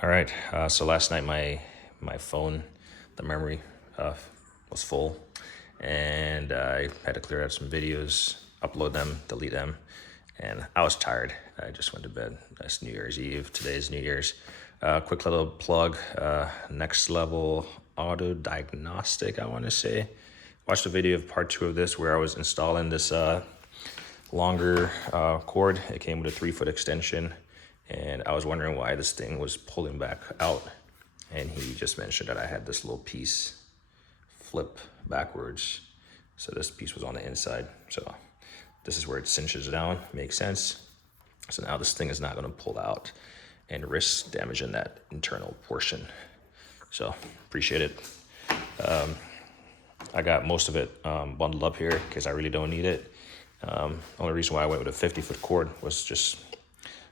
All right. So last night my phone, the memory was full, and I had to clear out some videos, upload them, delete them, and I was tired. I just went to bed. That's New Year's Eve. Today's New Year's. Quick little plug. Next Level Auto Diagnostic, I want to say. Watched a video of part 2 of this where I was installing this longer cord. It came with a 3-foot extension, and I was wondering why this thing was pulling back out. And he just mentioned that I had this little piece flip backwards. So this piece was on the inside. So this is where it cinches down, makes sense. So now this thing is not gonna pull out and risk damaging that internal portion. So appreciate it. I got most of it bundled up here because I really don't need it. Only reason why I went with a 50-foot cord was just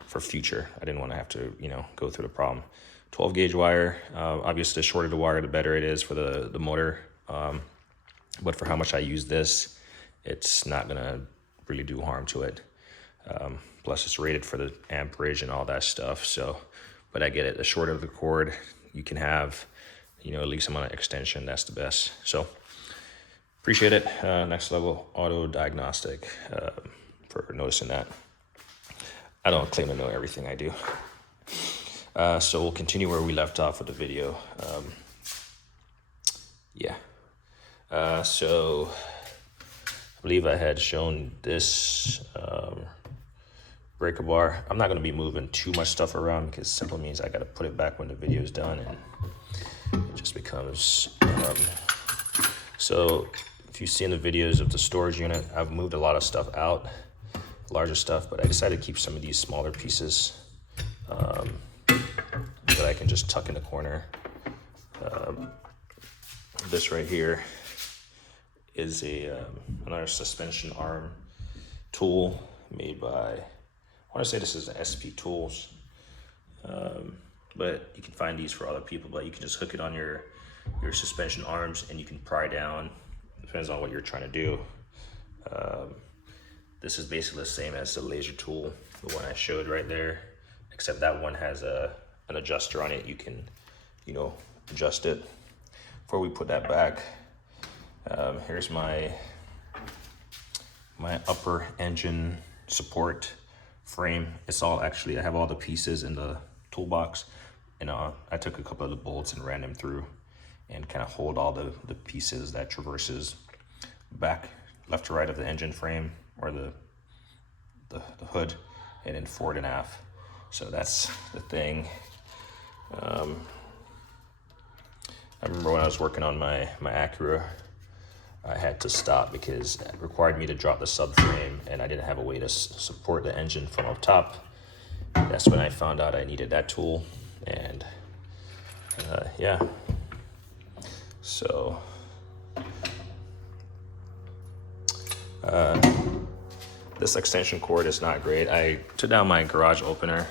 for future. I didn't want to have to, go through the problem. 12 gauge wire. Obviously, the shorter the wire, the better it is for the motor. But for how much I use this, it's not gonna really do harm to it. Plus, it's rated for the amperage and all that stuff. So, but I get it. The shorter the cord you can have, at least amount of extension. That's the best. So. Appreciate it. Next Level Auto Diagnostic for noticing that. I don't claim to know everything I do. So we'll continue where we left off with the video. So I believe I had shown this breaker bar. I'm not going to be moving too much stuff around because it simply means I got to put it back when the video is done, and it just becomes... So if you see in the videos of the storage unit, I've moved a lot of stuff out, larger stuff, but I decided to keep some of these smaller pieces that I can just tuck in the corner. This right here is another suspension arm tool made by, I want to say this is SP Tools, but you can find these for other people, but you can just hook it on your suspension arms and you can pry down. Depends on what you're trying to do. This is basically the same as the laser tool, the one I showed right there, except that one has an adjuster on it. You can, adjust it. Before we put that back, here's my upper engine support frame. It's all I have all the pieces in the toolbox, and I took a couple of the bolts and ran them through and kind of hold all the pieces that traverses back left to right of the engine frame or the hood, and then forward and aft. So that's the thing. I remember when I was working on my Acura, I had to stop because it required me to drop the subframe, and I didn't have a way to support the engine from up top. That's when I found out I needed that tool, and yeah. So, this extension cord is not great. I took down my garage opener,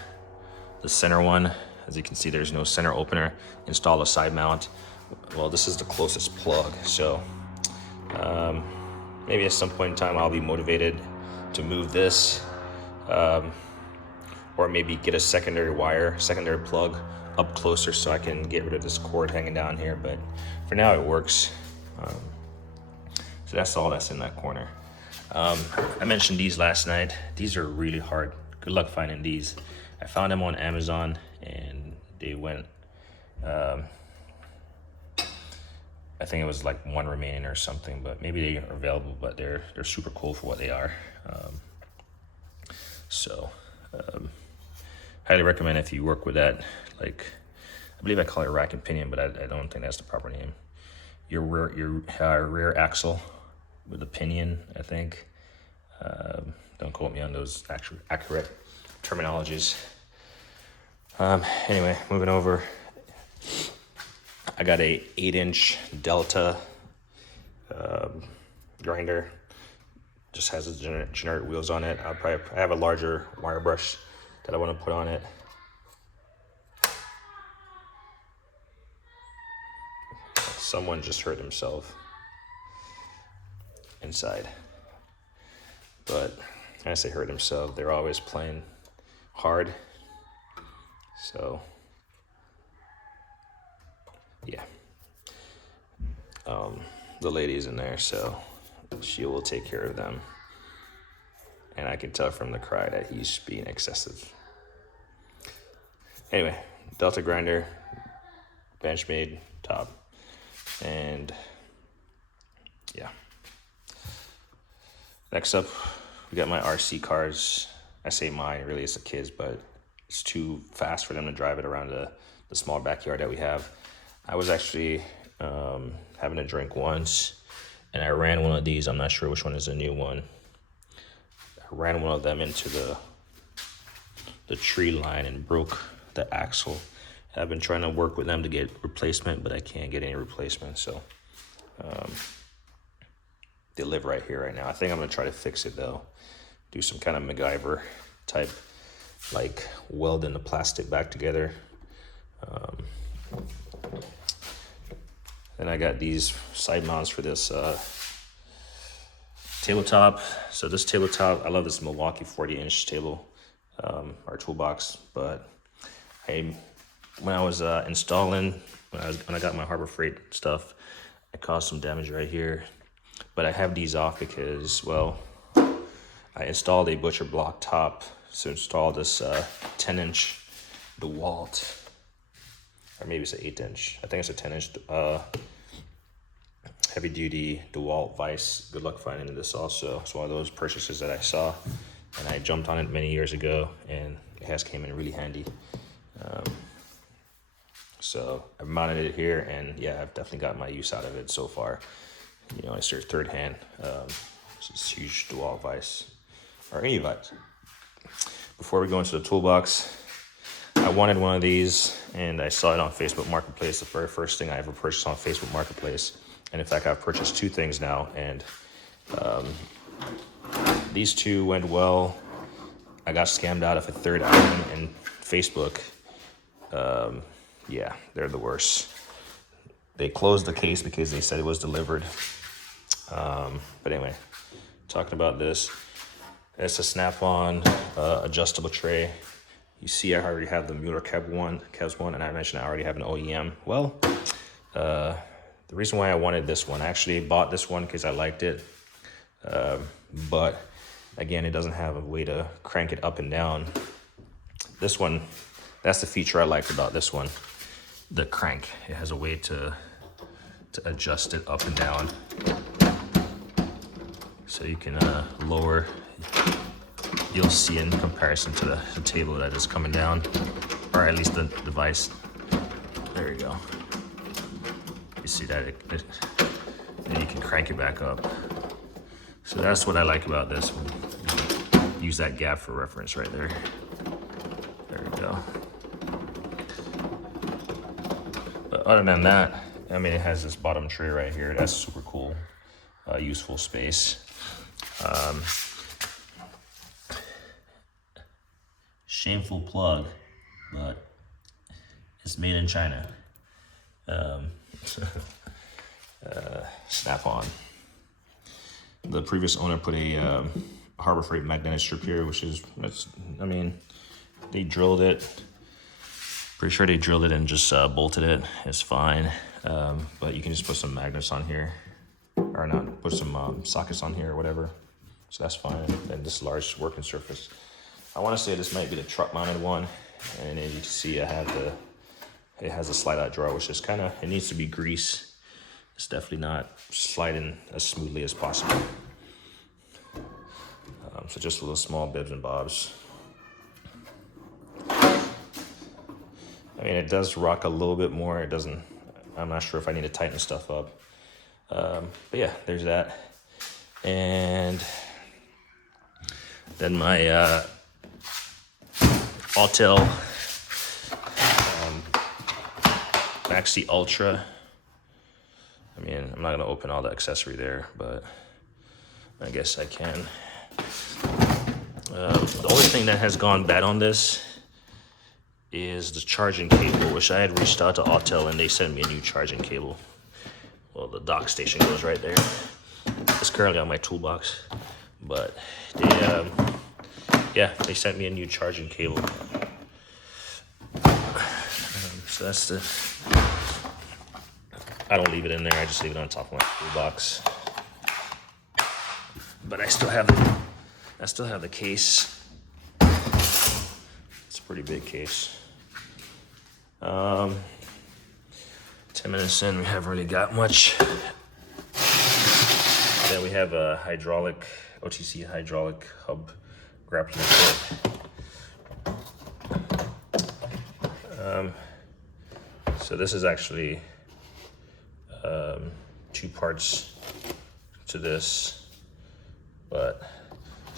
the center one. As you can see, there's no center opener. Install a side mount. Well, this is the closest plug. So, maybe at some point in time, I'll be motivated to move this, or maybe get a secondary plug up closer so I can get rid of this cord hanging down here. But for now, it works. So that's all that's in that corner. I mentioned these last night. These are really hard. Good luck finding these. I found them on Amazon, and they went, I think it was like one remaining or something, but maybe they are available, but they're super cool for what they are. Highly recommend if you work with that. Like, I believe I call it rack and pinion, but I don't think that's the proper name. Your rear axle with a pinion, I think. Don't quote me on those accurate terminologies. Anyway, moving over. I got a 8-inch Delta grinder. Just has a generic wheels on it. I have a larger wire brush that I want to put on it. Someone just hurt himself inside. But when I say hurt himself, they're always playing hard. So yeah, the lady's in there, so she will take care of them. And I can tell from the cry that he's being excessive. Anyway, Delta grinder, Benchmade top, and yeah. Next up, we got my RC cars. I say mine, really it's the kids, but it's too fast for them to drive it around the small backyard that we have. I was actually having a drink once, and I ran one of these. I'm not sure which one is the new one. I ran one of them into the tree line and broke the axle. I've been trying to work with them to get replacement, but I can't get any replacement, so they live right here right now. I think I'm gonna try to fix it though. Do some kind of MacGyver type, like welding the plastic back together. Then I got these side mounts for this tabletop. So this tabletop, I love this Milwaukee 40-inch table, or toolbox. But when I was installing, when I got my Harbor Freight stuff, I caused some damage right here. But I have these off because, well, I installed a butcher block top to install this 10-inch DeWalt, or maybe it's an 8-inch. I think it's a 10-inch heavy duty DeWalt vise. Good luck finding this also. It's one of those purchases that I saw, and I jumped on it many years ago, and it has came in really handy. So I've mounted it here, and yeah, I've definitely got my use out of it so far. You know, I start third hand. It's this huge DeWalt vise, or any vise. Before we go into the toolbox, I wanted one of these, and I saw it on Facebook Marketplace. The very first thing I ever purchased on Facebook Marketplace. And in fact, I've purchased 2 things now, and these 2 went well. I got scammed out of a third item, and Facebook, yeah, they're the worst. They closed the case because they said it was delivered. But anyway, talking about this, it's a Snap-on adjustable tray. You see, I already have the Mueller Kevs one, and I mentioned I already have an OEM. Well, the reason why I wanted this one, I actually bought this one because I liked it. But again, it doesn't have a way to crank it up and down. This one, that's the feature I liked about this one. The crank, it has a way to adjust it up and down. So you can lower, you'll see in comparison to the table that is coming down, or at least the device. There you go. You see that, then you can crank it back up. So that's what I like about this one. Use that gap for reference right there. There we go. But other than that, I mean, it has this bottom tray right here. That's super cool. Useful space. Shameful plug, but it's made in China. Snap-on. The previous owner put a Harbor Freight magnetic strip here, which is, I mean, they drilled it. Pretty sure they drilled it and just bolted it. It's fine. But you can just put some magnets on here, or not, put some sockets on here or whatever. So that's fine. And this large working surface. I want to say this might be the truck mounted one. And as you can see, it has a slide out drawer, which is kind of, it needs to be grease. It's definitely not sliding as smoothly as possible. So just little small bibs and bobs. I mean, it does rock a little bit more. It doesn't, I'm not sure if I need to tighten stuff up. But yeah, there's that. And then my Autel Maxi Ultra. I mean, I'm not gonna open all the accessory there, but I guess I can. The only thing that has gone bad on this is the charging cable, which I had reached out to Autel and they sent me a new charging cable. Well, the dock station goes right there. It's currently on my toolbox, but they, yeah, they sent me a new charging cable. So that's the I don't leave it in there. I just leave it on top of my toolbox. But I still have the case. It's a pretty big case. 10 minutes in, we haven't really got much. Then we have a OTC hydraulic hub grappling kit. So this is actually 2 parts to this, so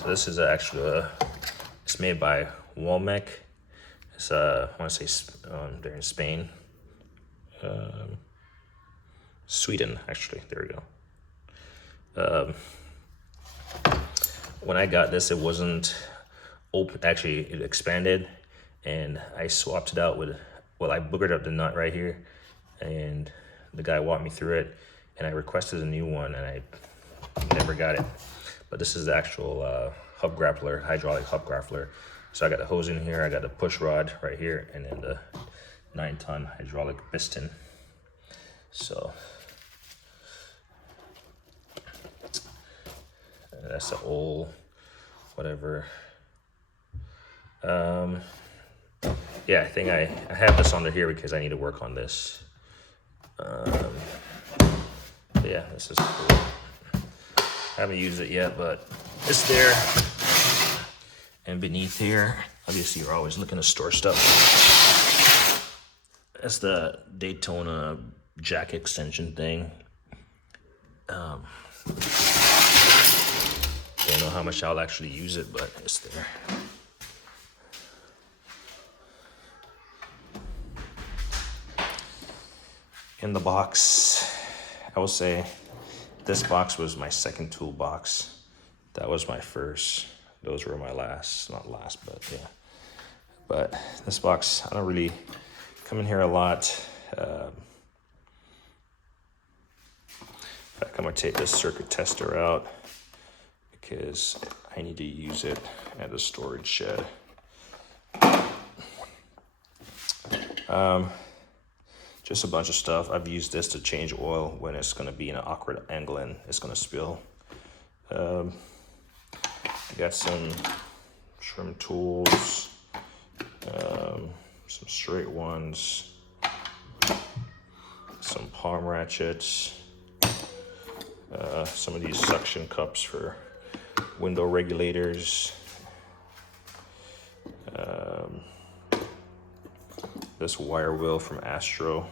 this is actually it's made by Walmec. It's I want to say they're in Spain, Sweden actually. There we go. When I got this, it wasn't open. Actually, it expanded, and I swapped it out with. Well, I boogered up the nut right here, and the guy walked me through it, and I requested a new one, and I never got it. But this is the actual hub grappler, hydraulic hub grappler. So I got the hose in here, I got the push rod right here, and then the 9-ton hydraulic piston. So that's the old whatever. Yeah, I think I have this under here because I need to work on this. Yeah, this is cool. Haven't used it yet, but it's there. And beneath here, obviously you're always looking to store stuff. That's the Daytona jack extension thing. Don't know how much I'll actually use it, but it's there. In the box, I will say this box was my second toolbox. That was my first. Those were my last, not last, but yeah. But this box, I don't really come in here a lot. In fact, I'm gonna take this circuit tester out because I need to use it at the storage shed. Just a bunch of stuff. I've used this to change oil when it's gonna be in an awkward angle and it's gonna spill. I got some trim tools, some straight ones, some palm ratchets, some of these suction cups for window regulators, this wire wheel from Astro.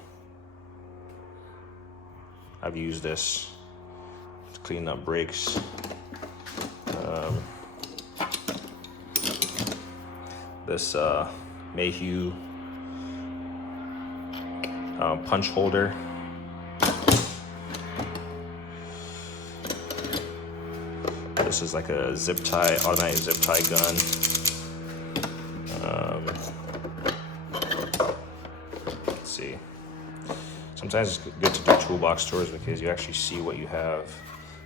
I've used this to clean up brakes. This Mayhew punch holder. This is like a zip tie, automatic zip tie gun. Let's see. Sometimes it's good to do toolbox tours because you actually see what you have.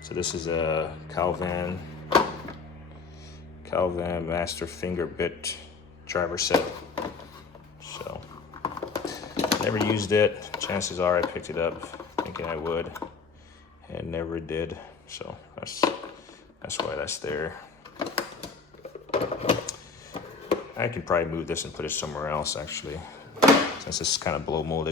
So this is a Calvan Master Finger Bit driver set. So never used it. Chances are I picked it up thinking I would and never did. So that's why that's there. I could probably move this and put it somewhere else actually, since it's kind of blow molded.